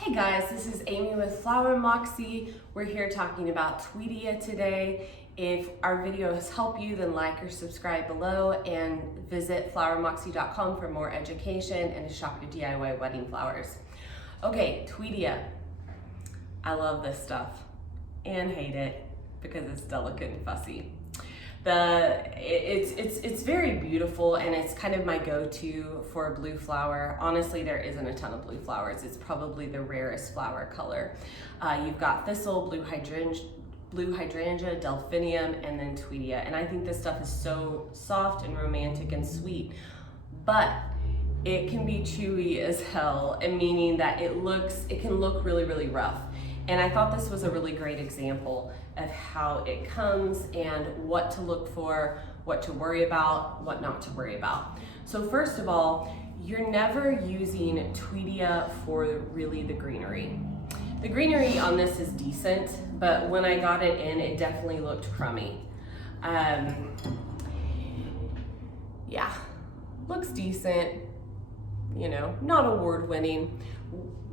Hey guys, this is Amy with Flower Moxie. We're here talking about Tweedia today. If our video has helped you, then like or subscribe below and visit flowermoxie.com for more education and to shop your DIY wedding flowers. Okay, Tweedia. I love this stuff and hate it because it's delicate and fussy. It's very beautiful and it's kind of my go-to for a blue flower. Honestly, there isn't a ton of blue flowers. It's probably the rarest flower color. You've got thistle, blue hydrangea, delphinium, and then Tweedia. And I think this stuff is so soft and romantic and sweet, but it can be chewy as hell, and meaning that it can look really, really rough. And I thought this was a really great example of how it comes and what to look for, what to worry about, what not to worry about. So first of all, you're never using Tweedia for really the greenery. The greenery on this is decent, but when I got it in, it definitely looked crummy. Yeah, looks decent, you know, not award-winning.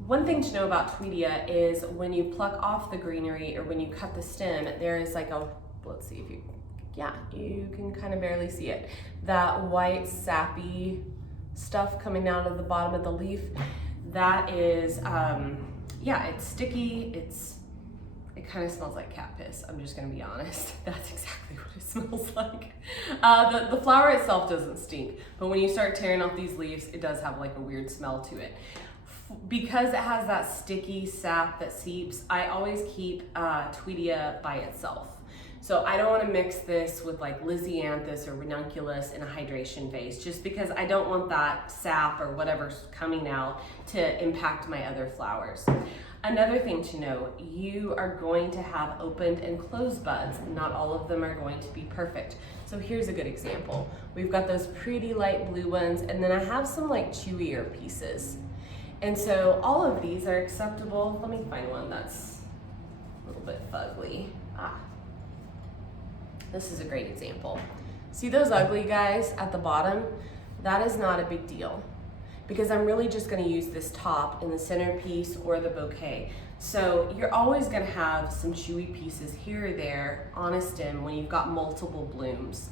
One thing to know about Tweedia is when you pluck off the greenery or when you cut the stem, there is like a, let's see if you, yeah, you can kind of barely see it. That white sappy stuff coming out of the bottom of the leaf, that is, yeah, it's sticky, it kind of smells like cat piss, I'm just gonna be honest. That's exactly what it smells like. The flower itself doesn't stink, but when you start tearing off these leaves, it does have like a weird smell to it. Because it has that sticky sap that seeps, I always keep Tweedia by itself. So I don't want to mix this with like lisianthus or ranunculus in a hydration vase, just because I don't want that sap or whatever's coming out to impact my other flowers. Another thing to know, you are going to have opened and closed buds. Not all of them are going to be perfect. So here's a good example. We've got those pretty light blue ones, and then I have some like chewier pieces. And so all of these are acceptable. Let me find one that's a little bit fugly. This is a great example. See those ugly guys at the bottom? That is not a big deal because I'm really just gonna use this top in the centerpiece or the bouquet. So you're always gonna have some chewy pieces here or there on a stem when you've got multiple blooms.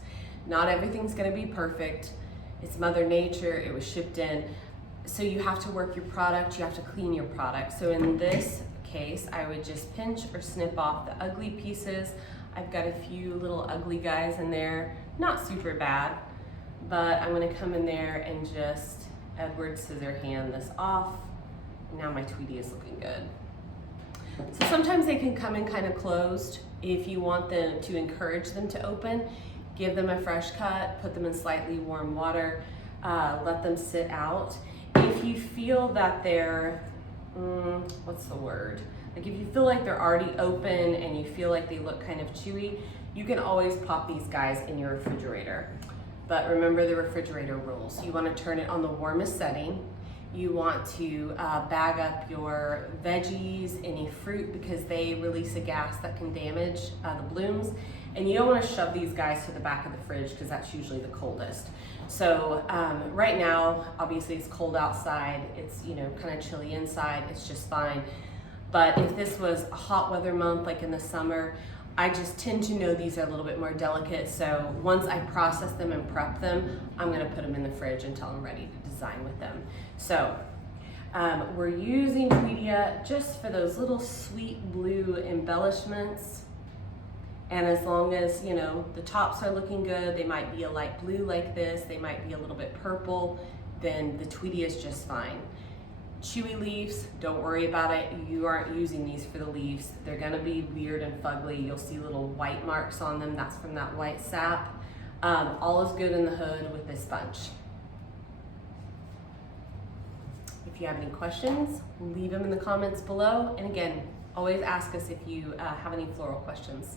Not everything's gonna be perfect. It's Mother Nature, it was shipped in. So you have to work your product, you have to clean your product. So in this case, I would just pinch or snip off the ugly pieces. I've got a few little ugly guys in there, not super bad, but I'm gonna come in there and just Edward Scissorhand this off. Now my Tweedia is looking good. So sometimes they can come in kind of closed. If you want them to encourage them to open, give them a fresh cut, put them in slightly warm water, let them sit out. If you feel that they're, what's the word? Like if you feel like they're already open and you feel like they look kind of chewy, you can always pop these guys in your refrigerator. But remember the refrigerator rules. You want to turn it on the warmest setting. You want to bag up your veggies, any fruit, because they release a gas that can damage the blooms. And you don't want to shove these guys to the back of the fridge because that's usually the coldest. So right now, obviously it's cold outside. It's, you know, kind of chilly inside. It's just fine. But if this was a hot weather month, like in the summer, I just tend to know these are a little bit more delicate. So once I process them and prep them, I'm going to put them in the fridge until I'm ready to design with them. So we're using Tweedia just for those little sweet blue embellishments. And as long as, you know, the tops are looking good, they might be a light blue like this, they might be a little bit purple, then the Tweedia is just fine. Chewy leaves, don't worry about it. You aren't using these for the leaves. They're gonna be weird and fugly. You'll see little white marks on them. That's from that white sap. All is good in the hood with this bunch. If you have any questions, leave them in the comments below. And again, always ask us if you have any floral questions.